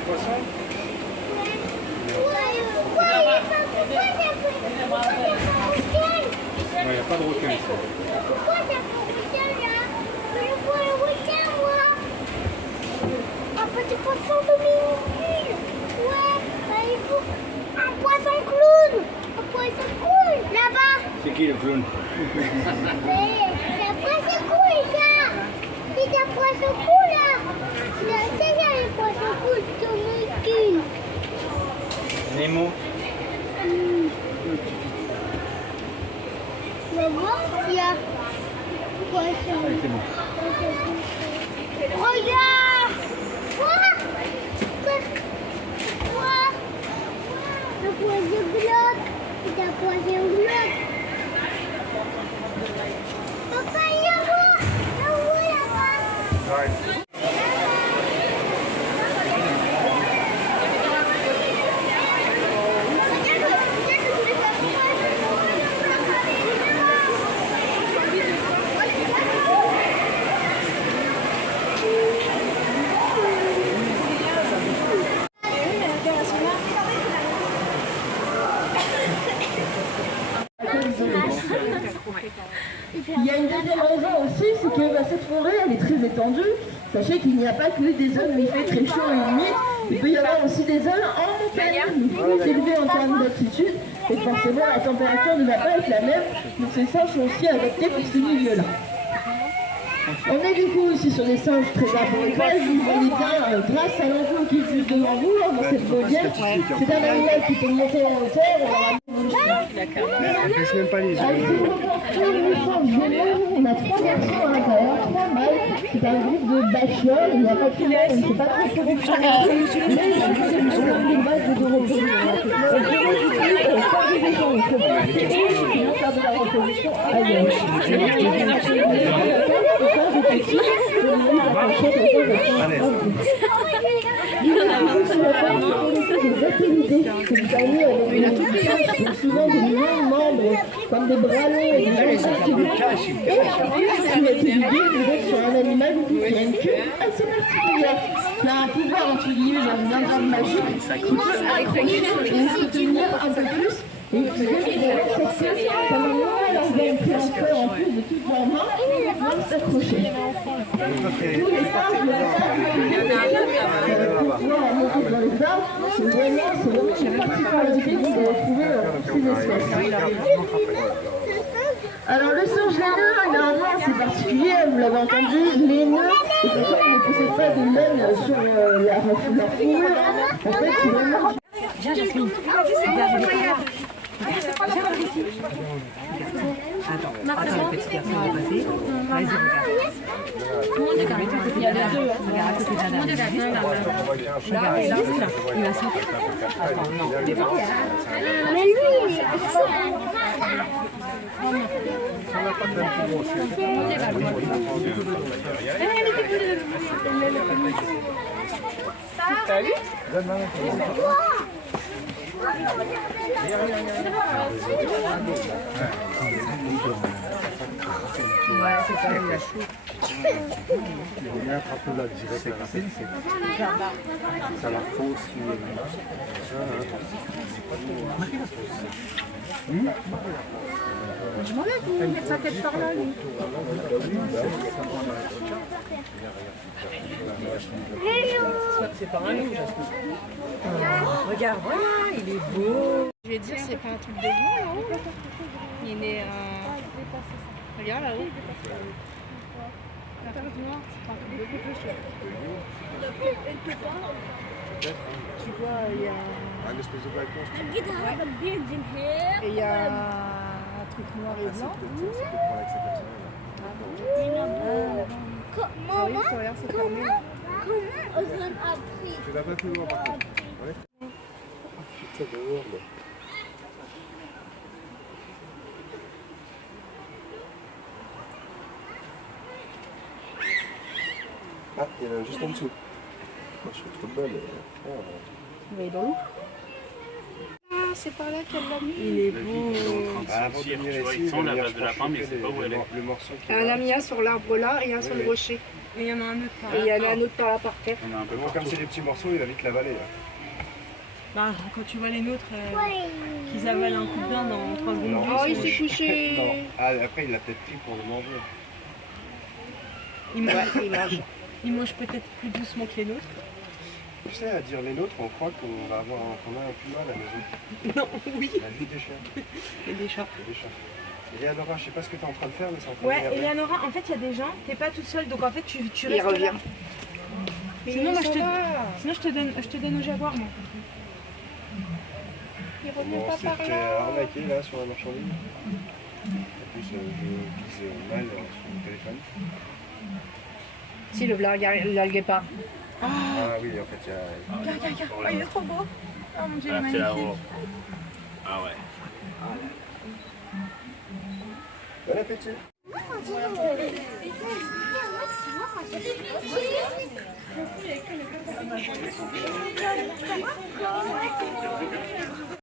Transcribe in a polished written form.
les poissons? Il n'y a pas de requin ici. Pourquoi t'as pas là? Je vois le requin, moi. Un petit poisson de minuscule. Ouais, bah, il faut un poisson clown. Un poisson cool, là-bas. C'est qui le clown? Mais c'est un poisson cool, ça. C'est un poisson cool, là. C'est ça, les poissons cool de minuscule. Nemo. On va voir s'il y a poisson. Allez, c'est bon. Regarde! Quoi? Un poisson glauque. C'est un poisson glauque. Papa, il y a quoi? Là-bas. Ouais. Il y a une deuxième raison aussi, c'est que cette forêt elle est très étendue. Sachez qu'il n'y a pas que des zones où il fait très chaud et humide, il peut y avoir aussi des zones en montagne, plus élevées en termes d'altitude, et forcément la température ne va pas être la même, donc ces singes sont aussi adaptés pour ces milieux-là. On est du coup aussi sur des singes très arboricoles, vous voyez bien, grâce à l'enclos qui est juste devant vous, dans cette volière, c'est un animal qui peut monter en hauteur, Elle ne baisse même pas les yeux. on a 3 garçons à l'intérieur, 3 mâles, c'est un groupe de bachioles, il n'y a pas tout le monde, c'est pas très productif, mais il y a une base de reproduction. Quand des échanges se passent, ils vont faire de la reproduction ailleurs. Souvent des longs membres comme des bras longs et des jambes qui vous cachent. Et sur votre vidéo, vous êtes sur un animal qui a une queue assez particulière, qui a un pouvoir entre guillemets dans une grande magique qui peut accrocher et se tenir un peu plus. Et qui vient de cette queue comme un normal organe qui en fait en plus de toutes leurs mains vont s'accrocher. Tous les singes ne vont pas pour pouvoir monter dans les arbres, c'est vraiment une particularité que vous allez trouver dans ces espèces. Alors le singe laineux, généralement c'est particulier, vous l'avez entendu, laineux, et pourtant il ne possède pas de laine sur leur fourrure. En fait c'est vraiment... Viens Jasmine, viens par ici. Attends, le petit garçon est passé. Vas-y, regarde. Tout le monde regarde. Il y a les deux. Regarde à côté de la dame. Regarde, là, il a sauté. Attends, non. Mais lui, il est Ouais, c'est ça, il a chaud. Il vaut mieux attraper là direct à la scène, ça la fausse. Je m'en vais, il met sa tête par là, lui. C'est pas un loup, Jasmine. Regarde, voilà, il est beau. Je vais dire, c'est pas un truc de lion là-haut. Il est. Regarde là-haut. La page noire, c'est pas un truc de lion. Tu vois, il y a. Un espèce de balcon. Et il y a un truc noir et blanc. Maman, Regarde, c'est fermé. comment on a appris? Tu l'as pas plus loin par contre. Ouais. Ça dehors là. Ah, il y en a juste en dessous. Moi, je suis trop belle. Mais dans l'eau. c'est par là qu'elle l'a mis. Il est beau. Avant de venir ici, Ils sont la venir base de la femme, mais c'est pas où elle est. le morceau qui Elle en a mis un sur l'arbre là et un sur le rocher. Et il y en a un autre par Et là. il y en a un autre par là par terre. On a un peu Bon, comme c'est des petits morceaux, il va vite l'avaler. Bah, quand tu vois les nôtres qu'ils avalent un coup de bain dans 3 secondes. Oh, il s'est couché. Non. Ah, après, il l'a peut-être pris pour le manger. Ils mangent, Il mange. ils mangent peut-être plus doucement que les nôtres. Tu sais, à dire les nôtres, on croit qu'on va avoir qu'on a un puma à la maison. Non, oui. Il y a juste des chiens. Et des chats. Il y a des chats. Eleonora, je sais pas ce que tu es en train de faire, mais c'est en train de Ouais, regarder. Eleonora, en fait, il y a des gens, t'es pas tout seul, donc en fait, tu Il restes revient. là. Sinon, moi, il s'en va. sinon, je te donne au jaguar, moi. Il Bon, revient on pas s'est par fait là. arnaquer là sur la marchandise. En plus, je vise mal sur le téléphone. Si, le larguez pas. Ah oui, en fait, il y a. Regarde, oh, il est trop beau. Oh mon dieu, il est Ah, c'est magnifique. là-haut. Ah ouais. Bon appétit.